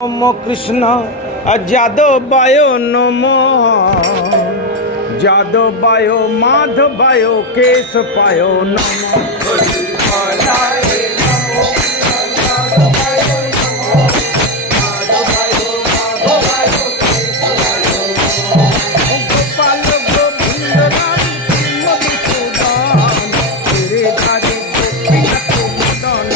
নম কৃষ্ণ যাদবায় নম যাদবায় মাধবায় কেশবায় নম গোপাল গোবিন্দ রাম মধুসূদন রে ধারে গোপীনাথ মদন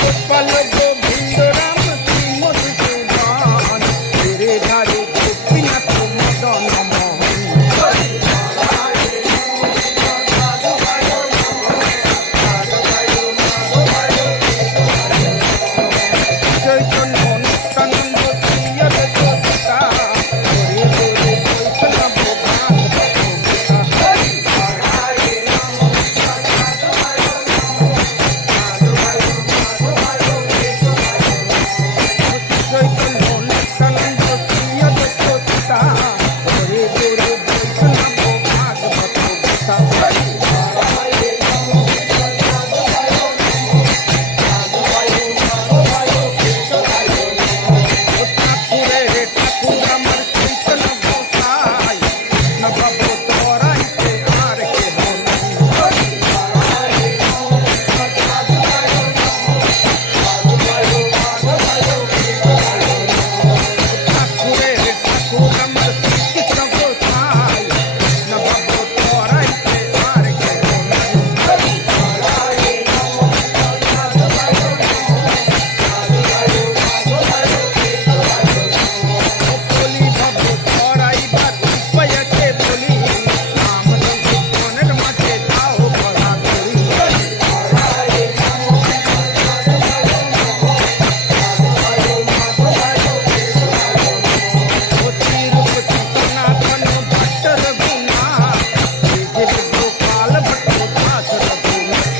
গোপাল গোবিন্দ রাম মধুসূদন রে ধারে গোপীনাথ মদন চৈতন্য নিত্যানন্দ শ্রী অদ্বৈতা হরে হরে বৈষ্ণব চৈতন্য নিত্যানন্দ শ্রী অদ্বৈতা হরে হরে বৈষ্ণব ভাগবত গীতা ঠাকুরের ঠাকুর আমার চৈতন্য গোসাই নবাব তোরাইতে আর কে ঠাকুরের ঠাকুর আমার শ্রীকৃষ্ণ গোসাই নবাব তোরাইতে আর কে বলি ভব তোরাইবার উপায়কে বলি নাম সংকীর্তনের মাঝে তাও ভরা করি অতিরূপ সনাতন ভট্ট রঘুনাথ শ্রীদেব গোপাল ভট্ট দাস রঘুনাথ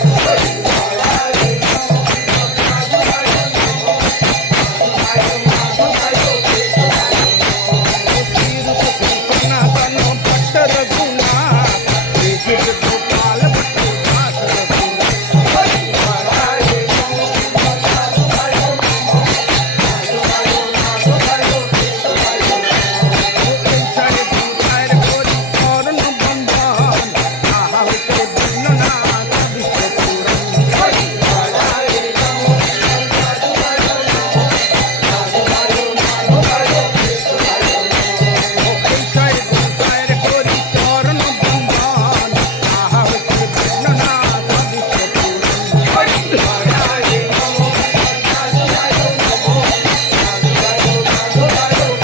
অতিরূপ সনাতন ভট্ট রঘুনাথ শ্রীদেব গোপাল ভট্ট দাস রঘুনাথ সংসারে সংসার করি করণ বন্ধন তাহা হইতে বর্ণনা বিশ্ব পুরাণ সংসারে সংসার করি করণ বন্ধন তাহা হইতে বর্ণনা বিশ্ব সংসারে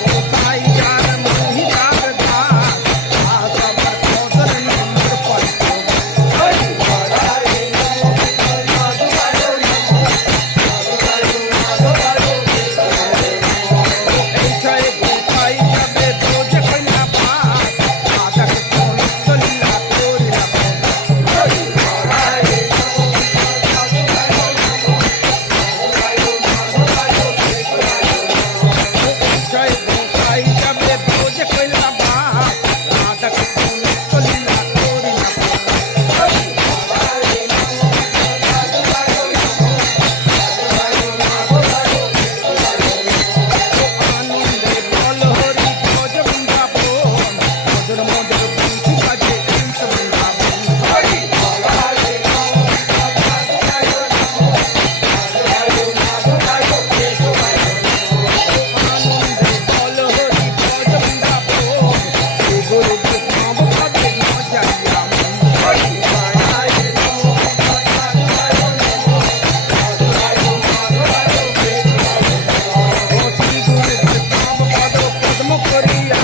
গোসাই যার মহিলার দাস আসাবার কদর নম্বর পঞ্চ সংসারে গোসাই যাবে বোঝে কইনা পাপ আদাক কোন চলিলা করিলা সংসারে গোসাই যাবে বোঝে কইলা পাপ আদাক কোন চলিলা করিলা আনন্দে বল হরি ভজ বৃন্দাবন মধুর মধুর বংশী বাজে অন্ত বৃন্দাবন আনন্দে বল হরি ভজ বৃন্দাবন শ্রী গুরু বৈষ্ণব পদে ন যাইয়া শ্রী গুরু বৈষ্ণব পদ পদ্ম করিয়া